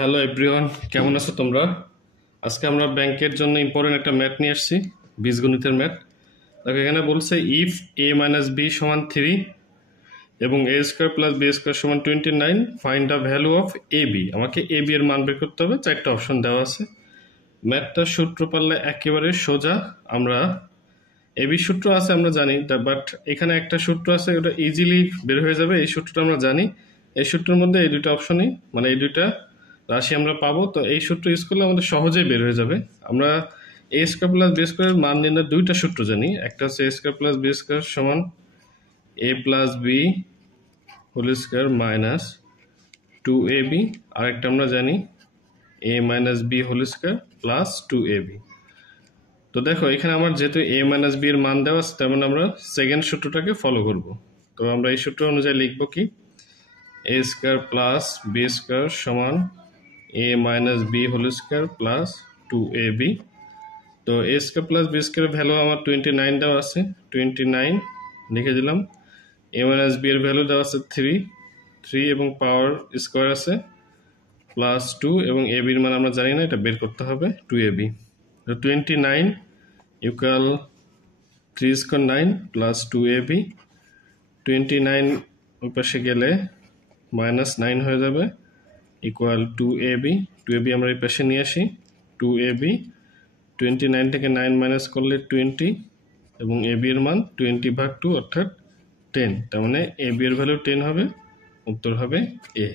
Hello everyone, কেমন আছো তোমরা? আজকে আমরা ব্যাংকের জন্য ইম্পর্টেন্ট একটা ম্যাথ নিয়ে আসছি, বীজগণিতের ম্যাথ। দেখো এখানে বলছে ইফ এ মাইনাস বি সমান 3 এবং A square plus B square সমান 29, find the value of A B. আমাকে এ বি এর মান বের করতে হবে, চারটা অপশন দেওয়া আছে। ম্যাথটার সূত্র পারলে একেবারে সোজা। আমরা এ বি সূত্র আছে আমরা জানি, বাট এখানে একটা সূত্র আছে, ওটা ইজিলি বের হয়ে যাবে। এই সূত্রটা আমরা জানি, এই সূত্রের মধ্যে এই দুইটা অপশনই, মানে এই দুইটা রাশি আমরা পাবো। তো এই সূত্র ইউজ করলে আমাদের সহজেই বের হয়ে যাবে। আমরা এ স্কোয়ার প্লাস বি স্কোয়ারের মান নির্ণয়ের দুইটা সূত্র জানি। একটা হচ্ছে A square plus B square সমান A plus B whole square minus 2ab। আরেকটা আমরা জানি A minus B whole square plus 2ab। তো দেখো এখানে আমার যেহেতু এ মাইনাস বি এর মান দেওয়া আছে, তার মানে আমরা সেকেন্ড সূত্রটাকে ফলো করব। তো আমরা এই সূত্র অনুযায়ী লিখবো কি, A square plus B square সমান A minus B whole square plus 2ab। তো এ স্কোয়ার প্লাস বি স্কোয়ারের ভ্যালু আমার 29 দেওয়া আছে, 29 লিখে দিলাম। এ মাইনাস বি এর ভ্যালু দেওয়া আছে 3 এবং পাওয়ার স্কোয়ার আছে প্লাস 2 এবং এ বির মান আমরা জানি না, এটা বের করতে হবে 2ab। তো 29 ইকুয়াল 3 স্কোয়ার 9 প্লাস 2ab। 29 ওই পাশে গেলে মাইনাস 9 হয়ে যাবে, ইকুয়াল 2ab। 2ab আমরা এই পাশে নিয়ে আসি, 2ab। 29 থেকে 9 মাইনাস করলে 20 এবং ab এর মান 20/2 অর্থাৎ 10। তার মানে ab এর ভ্যালু 10 হবে, উত্তর হবে এ।